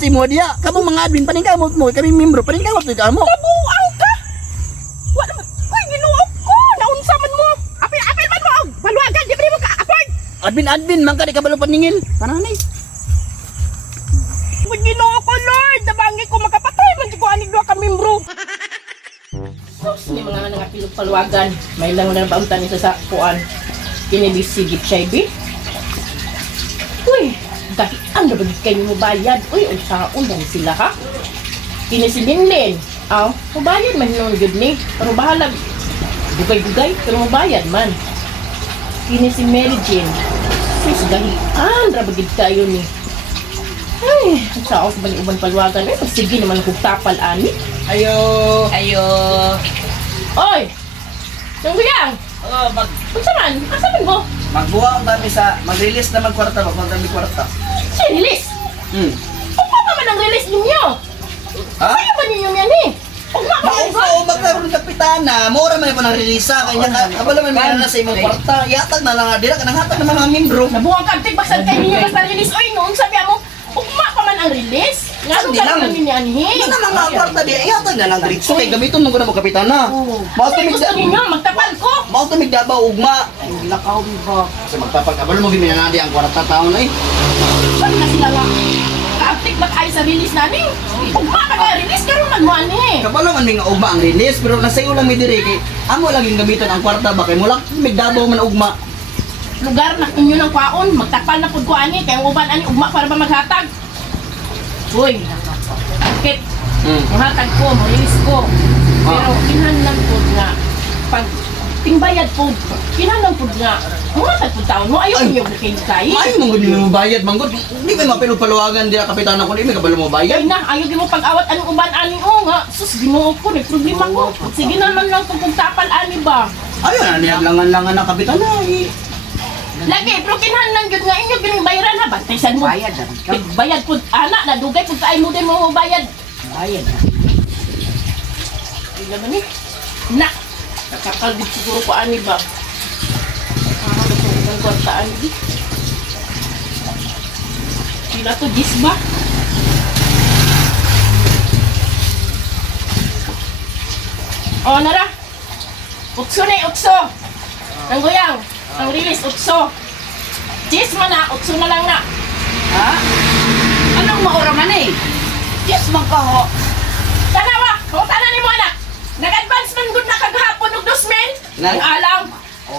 si mo dia. Kamu mga admin paningkamot mo, kami membro paningkamot di kamo. Nabuang ka. Wa naman. Uy, ginuok ko. Naunsa man mo. Apil man mo. Baluagan, di ba mo ka apart? Admin man ka di kabalo paningil. Pananay. Uy, ginuok ko, Lord. Nabangi ko makapatay man ko anig duha ka membro. Sus, ni mga nangapilog paluagan. May lang na bauntan nito sa kuan. Kinibisigip siya, ibi. Uy, dahil ang nabagit kayo mo bayad. Uy, unsaon lang sila, ha? Kinisilin-lin. Aw, mabayad man noon good ni. Pero bahala. Bugay-bugay, pero mabayad man. Kinisi Mary Jane. Sus, dahil ang nabagit kayo ni. Ay, ang sao sa bali-uban paluagan. Ay, sige naman kung tapal, ani. Ayo. Ayo. Oy! Yung biyang! Oh, Unsa man? Asa man mo? magbuwa ang dami sa mag-release na magkwarta, magkwarta kwarta. Siya release! Ugma pa man ang release ninyo! Ha? Kaya ba ninyo yan eh? Ugma pa man Mauso, magkaroon ng kapitana, mura man po ng releasa, kanya kabalo man meron na sa imong kwarta, yatag na lang, dira ka nang hatag ng mga membro. Nabuang kang tigbaksan kayo ninyo basta release. Oy, noon sabi mo, ugma pa man ang release? Nga nung Hindi lang. karoon namin ni Anhi. Yan ang mga kwarta di, yatag na lang diretso, kay gamiton mo ko na mo kapitana. Kasi gusto ninyo, magtapal ko! Mao to migdabaw ugma. Ay lakaw ba? Kasi magtapag kabalo mo giminanadi ang kwarta taon ay. Saan na sila lang? Kaaptik ba kayo sa release namin? Ugma pa kaya release, karoon man mo Anhi. Kabalo man may nga ugma ang release, pero nasayo lang mi diri kay amo laging gamiton ang kwarta ba kay mula migdabaw man ugma. Lugar na inyo ng kwaon, magtapal na pud ko ani, kaya uban ani ugma para ba maghatag? Uy, bakit? Mahatag ko, marilis ko. Pero kinahanglan po nga, pag tingbayad po, kinahanglan po nga, mahatag po taon mo, ayaw niyo kayo kayo. Ay mo gud mo bayad manggod. Di ba mapilupaluwagan dira kapitana ko di may kabalo mo bayad. Ay na, ayaw di mo pag-awat anong uban ani o nga. Sus, ginoo ko, may problema ko. Sige naman lang kung tapal ani ba. Ayun na niya langan-langan ang kapitana eh. Lagi, pero kinahanglan yun nga inyo ginibayaran ha. Bantaysan mo. Bayad na ka. Bayad po, anak, nadugay po tayo mo din mo bayad. Bayad na. Hindi naman eh. Na! Nakakalbid siguro ko ani ba? Ang kwartaan di. Sila to, gis ba? O, nara! Utso na utso! Ang guyang! Ang release, utso! Gis man na, utso na lang na! Ha? Anong maura man eh? Yes, magkaho. Tanawa, kautana ni mo anak. Nag-advance man good na kaghapon og 2,000. Ang alam.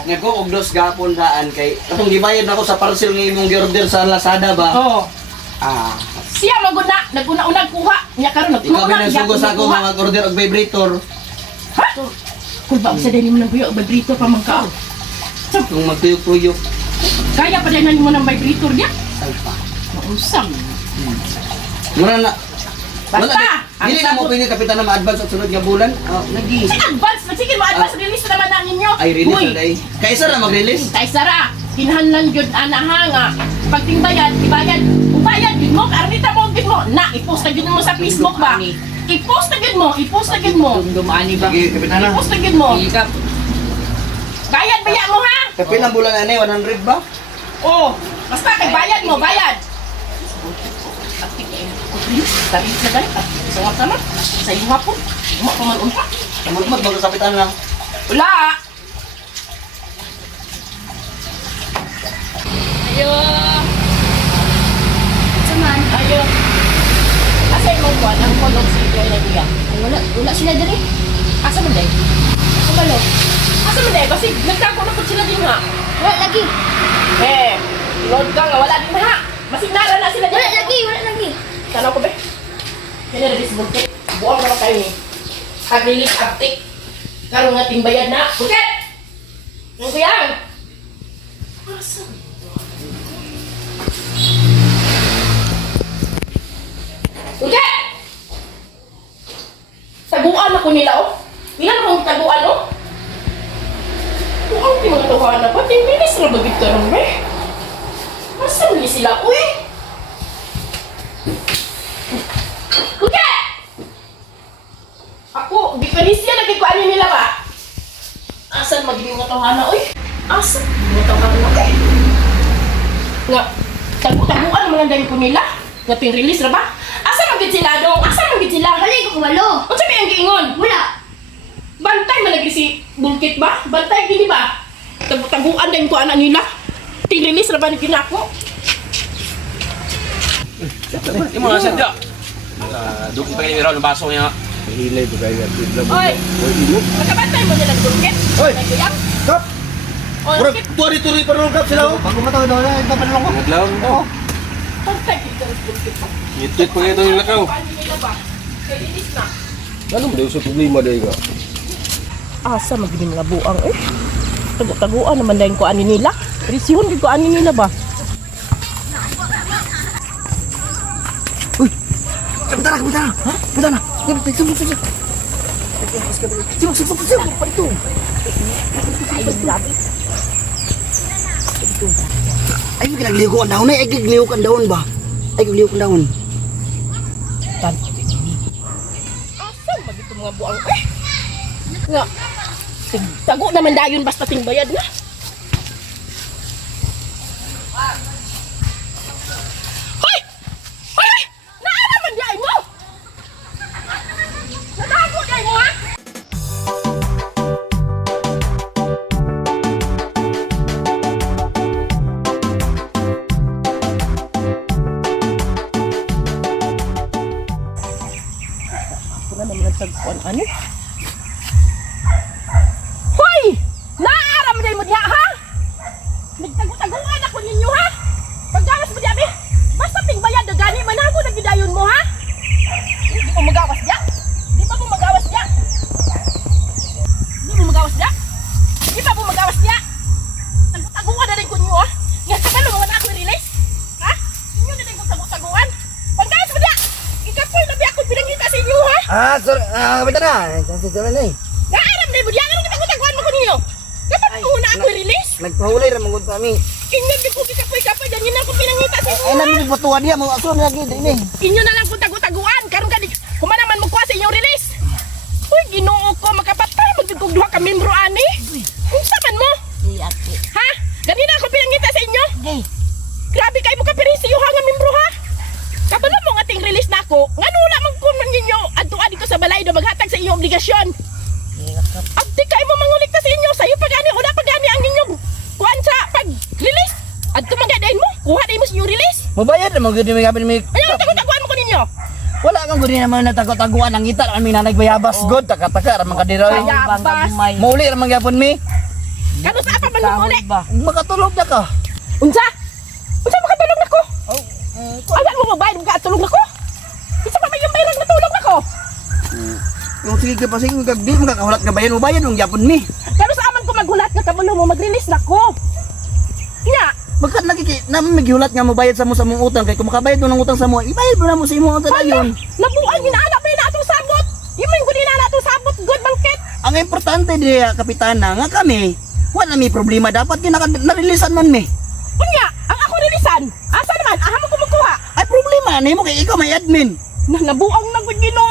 Nga ko og dos gapon daan kay atong gibayad nako sa parcel nga imong gi-order sa Lazada ba. Oh. Ah, Siya maguna, naguna-unag kuha. Nya karon ikaw nagkuha man sugo sa ako nga mag-order og vibrator. Ha? Kung ba sa dali mo ng buyo, vibrator pa man ka. Kung magtuyok-tuyok. Kaya pa din mo ng vibrator niya. Salpa. Mausam. Mura na. Basta! Dili na mo pwede kapitan na ma-advance sa sunod nga bulan. Oh, lagi. Advance, sige mo advance release na naman na ninyo. Ay release Uy, na dai. Kay isa ra mag-release. Tay Sara, kinahanglan gyud ana ha nga. Pag tingbayad, ibayad. Ubayad gyud mo, arnita mo gyud mo. Na i-post na gyud mo sa Facebook ba? I-post na gyud mo, i-post na gyud mo. Dumdumani ba? Sige, kapitan na. I-post na gyud mo. Ikap. Bayad baya mo ha? Kapilang bulan ani 100 ba? Oh, basta kay bayad mo, bayad. Tabi na dali. Sama-sama. Sa iyo hapon. Uma pa man unta. Kamot-mot bago kapitan lang. Wala. Ayo. Saman, Ayo. Asa mo buwan ang kolong si Lola Dia? wala sila diri. Asa man day? Ako balo. Asa man day? Kasi nagkako na po sila din ha. Wala lagi. Eh, load ka nga, wala din ha. Masignala na sila Wala din. lagi, wala lagi. Tanaw ko ba? Yan na rin buntik. Buwang naman kayo ni. Pag-release uptick. Karong nga timbayan na. Buket! Yung kuyang! Asa? Buket! Taguan ako nila oh. Ilan akong taguan oh? Buwang di mga taguan na ba? Timbilis na bagit ka rin ba? Asa muli sila uy? Buket! Ako, di pa ni siya nagkikuan nila ba? Asan magiging mga tawhana, uy? Asan? Mga tawhana, uy? Nga, tagu-taguan naman ang dahil ko nila. Nga ping-release na ba? Asa magid sila dong? Asa magid sila? Wala ko kabalo. Unsa may ang giingon? Wala. Bantay man lagi si Bulkit ba? Bantay gini ba? Taguan din ko anak nila. Tililis ra ba ni ginako? Yung mga sadya. Dukong pa kayo ng baso niya. Hilay to kaya tidlam. Oy, Oy, ino. nakabantay mo nila Bulkit? Oy! Nagkuyang? Kap! O, Murag Bulkit? turi-turi pa ron kap sila. Bago mataw daw na ito panalong ko. Naglaw. Oo. Bantay kita rin Bulkit ba? Ngitit pa kayo yung lakaw. Paano nila ba? Kalinis na. Ano mo daw sa problema dahi ka? Asa magiging mga buang eh. Tagu-taguan naman dahil ko ani nila. Risihon din ko ani nila ba? Bentar, bentar. Hah? Bentar na. Sibuk. Sibuk pa ito. Ayun grabe. Ay, nagligo ang daon ay nagligo ang daon ba? Ay, nagligo ang daon. Tan. Asa magiging mga buang eh. Nga. Tago naman dayon basta tingbayad na. Hoy! Hoy! Naara man di ay mo! Natago di ay mo ha? Ako na naman nagtagpuan ano? Hoy! Naaram din mo diha ha? Nagtago-taguan ako ninyo ha? Paggawas mo diya be? Basta pingbayad na gani manago na gidayon mo ha? Di mo magawas diya? Di pa mo magawas diya? Di mo magawas diya? Di pa mo magawas diya? Tago-taguan na rin ko ninyo ha? Nga sa balo mo na ako release? Ha? Ninyo na rin kong tago-taguan? Paggawas mo diya? Ikapoy na biya ko pinangita sa inyo ha? Sorry. Bentar na. Sorry na eh. Naaram din mo diya? Anong tago-taguan mo ko ninyo? Kapag mo na ako release? Nagpahulay ra mangod sa ami. Inyo din ko kikapoy-kapoy dyan yun lang kung pinangita sa inyo Ay, ha? namin batuwa diya mo aso na lagi din eh. Inyo na lang kung tagu-taguan. Karon gani, kumanaman mo kuha sa inyong release. Uy, ginoo ko, makapatay. Magkikog duha ka membro, ani. Kung saman mo? Ha? Ganina ako pinangita sa inyo? Grabe kayo mo kapirisyo ha nga membro ha? Kabalo mo nga ting release na ako. Nga nula man kung ninyo adtuan dito sa balay na maghatag sa inyong obligasyon. Abdi kayo mo mangulikta sa inyo. Sa'yo pagani, una pagani ang inyong kuhan sa pag-release. Adto magadain mo, kuha din mo sa inyong release. Mabayad na magud mi gapin mi. Ayaw, tagu-taguan mo ko ninyo. Wala kang gud naman na tago-taguan ang kita ang minanay bayabas god taka-taka ra man kadiroy. Bayabas. Mauli ra man gyapon mi. Kano sa apa man mo ulit? Makatulog na ka. Unsa? Unsa makatulog na ko? Alam mo mabayad mo katulog na ko? Isa pa may yung bayad natulog na ko? Yung sige ka pasing kag di mo kakahulat ka bayan mo bayad ang gyapon mi. Kano sa aman ko maghulat nga kabalo mo mag-release na ko? Nya, Bakit namin maghiulat nga mo bayad sa mo utang kay kung makabayad mo ng utang sa mo, ibayad mo na mo sa imo utang ayon. nabuang ginaana pa na atong sabot. Imo yung gudina na atong sabot, good bangket. Ang importante di kapitana nga kami, wala mi problema dapat na-releasean man mi. Unya, ang ako releasean. Asa naman, aha mo kumukuha. Ay problema nimo kay ikaw may admin. Nabuang na gud Ginoo